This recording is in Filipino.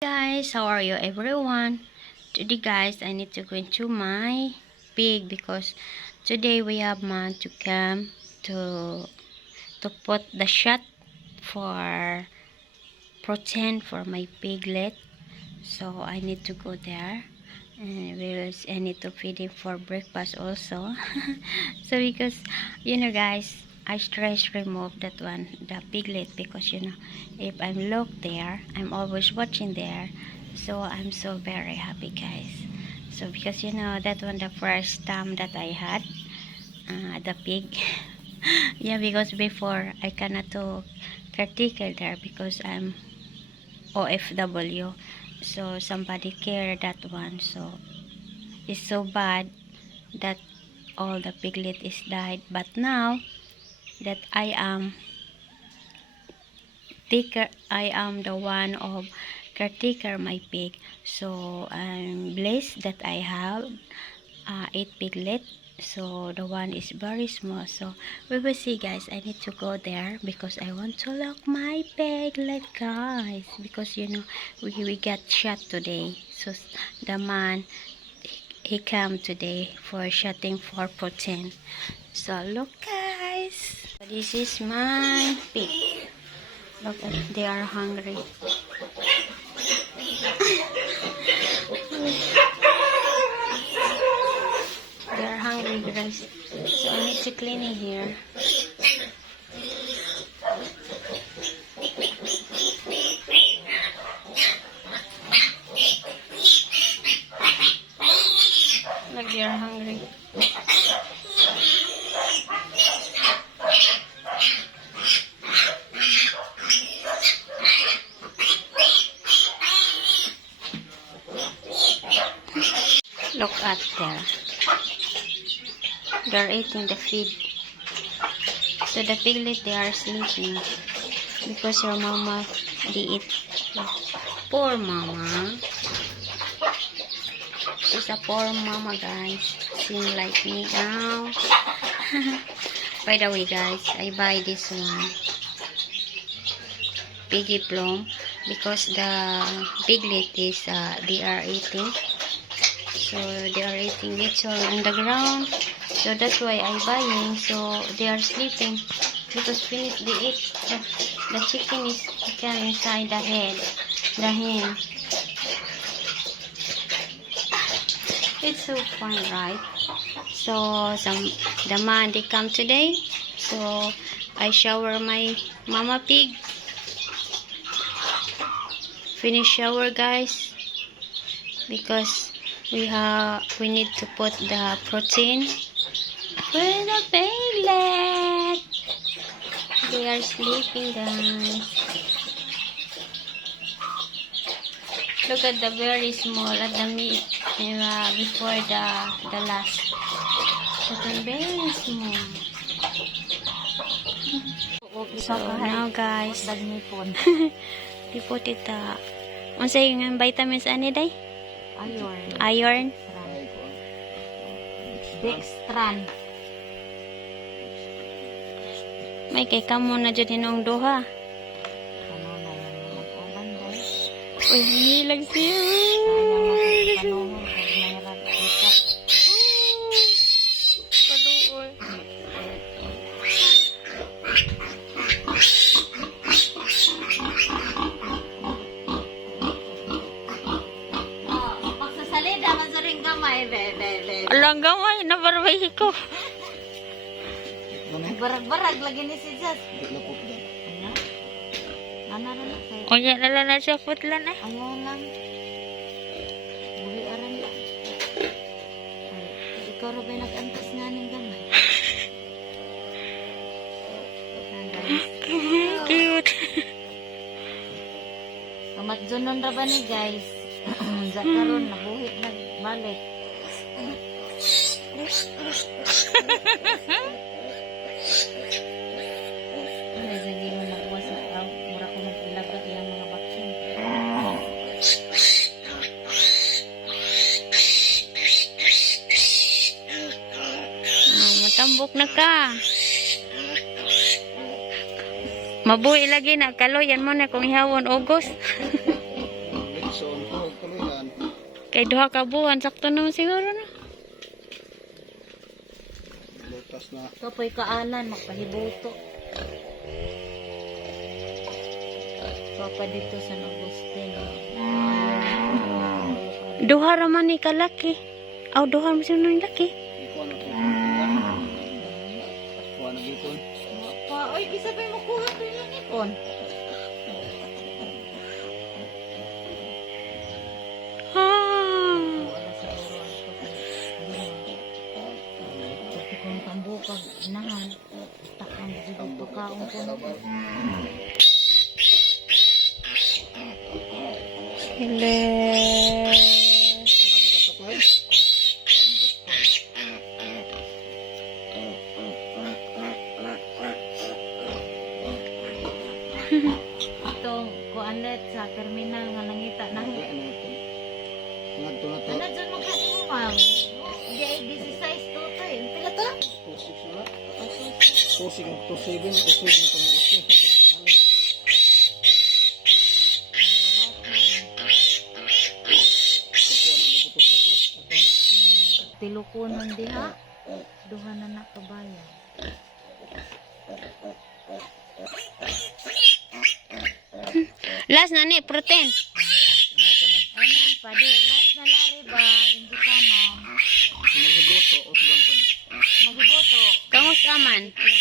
Guys, how are you everyone? Today guys, I need to go into my pig because today we have man to come to put the shot for protein for my piglet. So I need to go there and I need to feed him for breakfast also. So because guys, I stress remove that one, the piglet, because if I'm look there, I'm always watching there. So I'm so very happy guys. So because that one the first time that I had the pig. Yeah, because before I cannot to caretaker there because I'm OFW. So somebody care that one. So it's so bad that all the piglet is died. But now that I am the one of caretaker my pig. So I'm blessed that I have 8 piglet. So the one is very small. So we will see guys. I need to go there because I want to look my piglet guys. Because we got shot today. So the man he came today for shooting for protein. So look guys. This is my pig. Look at they are hungry. They are hungry guys. So I need to clean it here. Look, they are hungry. Look at there. They're eating the feed. So the piglet they are sleeping because your mama they eat. Poor mama. She's a poor mama guys. Seem like me now. By the way guys, I buy this one piggy plum because the piglet is they are eating. So they are eating little on the ground. So that's why I buying. So they are sleeping because finish they eat. The chicken is come inside the head, the hen. It's so fun, right? So the man they come today. So I shower my mama pig. Finish shower guys because we need to put the protein for the piglet. They are sleeping guys. Look at the very small at the meat before the last. Look at very small. So now guys, di put it unsay nga vitamins ani day? Iron. Dextran. May kay kamo na dyan inong duha. Ano na yung mag-uban guys. Uy, hilag siya. Panuhon kung mayroon ito. Paluoy. Pagsasalida, masaring gamay. Alang gamay, nabarbay ko. Barag-barag lagi ni si Jazz. Ano rin ito? O yan, nala na siya putlan eh. Ayaw lang. Buli aran lang. Ikaw rin ba nag-antas nga ng gamay? Cute. Kamatjunon ra ba ni guys? Zakaron, nabuhit nagbalik. Ay, sige mo nagbuwas na mura ko mag-ilagay yung mga vaccine. Matambok na ka. Mabuhi lagi na. Kaloyan mo na kung ihawon August. Kay duha ka buwan, sakto naman siguro no. Butas na. Kapoy kaalan, magpahibuto. Papa dito sa Agustin. Duha ra man ni kalaki. Aw duha man sino ni laki. Ikaw na po. Kuha na dito. Pa, oy, bisa pa mo kuha to yung ipon. Ah. Wala sa oras ko. Kasi kung tambo kag inahan, takang dito kaon ko na. Hele. Itong kuanlet sa terminal nga nangita na. Ngadto na to. Ano dyan magkano mo, ma'am? Di size to to eh. Pila to? 26 na. 27 to 7 to mo kasi. Tilukunon diha. Duha na nakabayan. Last na ni protein. Ano pa di? Last na lari ba? Hindi ka na. Naghibuto o sudan pa na. Magiboto. Kangus aman. Yung